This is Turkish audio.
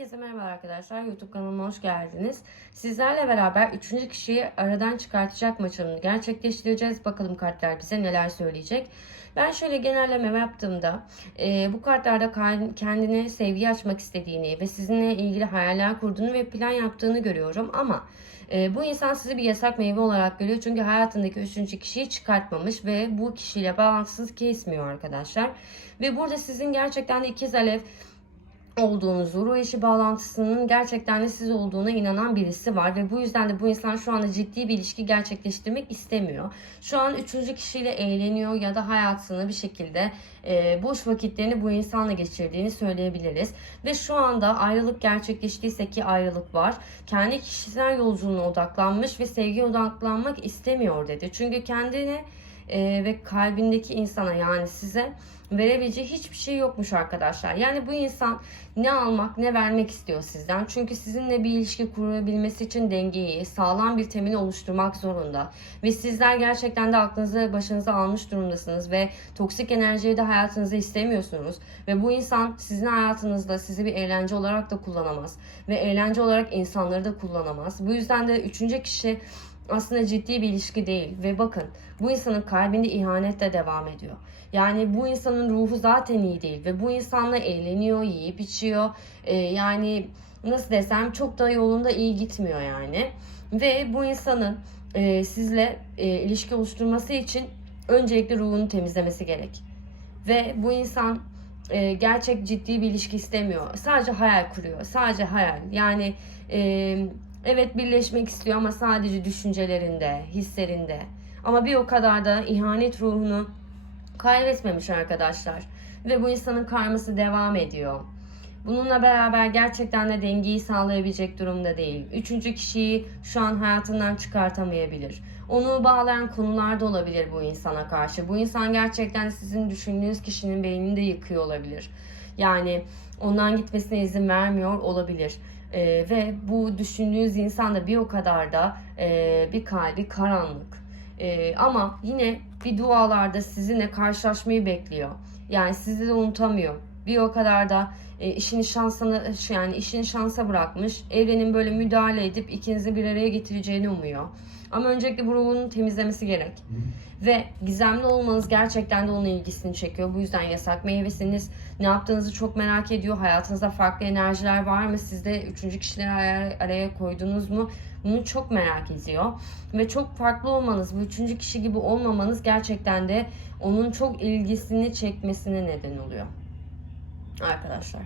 Herkese merhaba arkadaşlar. YouTube kanalıma hoş geldiniz. Sizlerle beraber üçüncü kişiyi aradan çıkartacak maçını gerçekleştireceğiz. Bakalım kartlar bize neler söyleyecek. Ben şöyle genelleme yaptığımda e, bu kartlarda ka- kendine sevgi açmak istediğini ve sizinle ilgili hayaller kurduğunu ve plan yaptığını görüyorum. Ama e, bu insan sizi bir yasak meyve olarak görüyor. Çünkü hayatındaki üçüncü kişiyi çıkartmamış ve bu kişiyle bağlantısız kesmiyor arkadaşlar. Ve burada sizin gerçekten de ikiz alev olduğunuzu, ruh eşi bağlantısının gerçekten de siz olduğuna inanan birisi var ve bu yüzden de bu insan şu anda ciddi bir ilişki gerçekleştirmek istemiyor. Şu an üçüncü kişiyle eğleniyor ya da hayatını bir şekilde e, boş vakitlerini bu insanla geçirdiğini söyleyebiliriz. Ve şu anda ayrılık gerçekleştiyse ki ayrılık var. Kendi kişisel yolculuğuna odaklanmış ve sevgiye odaklanmak istemiyor dedi. Çünkü kendine e, ve kalbindeki insana yani size verebileceği hiçbir şey yokmuş arkadaşlar. Yani bu insan ne almak ne vermek istiyor sizden. Çünkü sizinle bir ilişki kurabilmesi için dengeyi, sağlam bir temeli oluşturmak zorunda. Ve sizler gerçekten de aklınızı başınıza almış durumdasınız ve toksik enerjiyi de hayatınızda istemiyorsunuz. Ve bu insan sizin hayatınızda sizi bir eğlence olarak da kullanamaz. Ve eğlence olarak insanları da kullanamaz. Bu yüzden de üçüncü kişi aslında ciddi bir ilişki değil ve bakın bu insanın kalbinde ihanet de devam ediyor. Yani bu insanın ruhu zaten iyi değil ve bu insanla eğleniyor, yiyip içiyor. Ee, yani nasıl desem çok da yolunda iyi gitmiyor yani. Ve bu insanın e, sizle e, ilişki oluşturması için öncelikle ruhunu temizlemesi gerek. Ve bu insan e, gerçek ciddi bir ilişki istemiyor. Sadece hayal kuruyor. Sadece hayal. Yani e, evet birleşmek istiyor ama sadece düşüncelerinde, hislerinde. Ama bir o kadar da ihanet ruhunu kaybetmemiş arkadaşlar. Ve bu insanın karması devam ediyor. Bununla beraber gerçekten de dengeyi sağlayabilecek durumda değil. Üçüncü kişiyi şu an hayatından çıkartamayabilir. Onu bağlayan konular da olabilir bu insana karşı. Bu insan gerçekten sizin düşündüğünüz kişinin beynini de yıkıyor olabilir. Yani ondan gitmesine izin vermiyor olabilir. Ee, ve bu düşündüğünüz insan da bir o kadar da e, bir kalbi karanlık. Ee, ama yine bir dualarda sizinle karşılaşmayı bekliyor. Yani sizi de unutamıyor. Bir o kadar da e, işini şansına yani işini şansa bırakmış. Evrenin böyle müdahale edip ikinizi bir araya getireceğini umuyor. Ama öncelikle bu ruhunu temizlemesi gerek. Ve gizemli olmanız gerçekten de onun ilgisini çekiyor. Bu yüzden yasak meyvesiniz. Ne yaptığınızı çok merak ediyor. Hayatınızda farklı enerjiler var mı? Siz de üçüncü kişileri araya koydunuz mu? Bunu çok merak ediyor. Ve çok farklı olmanız, bu üçüncü kişi gibi olmamanız gerçekten de onun çok ilgisini çekmesine neden oluyor. Arkadaşlar.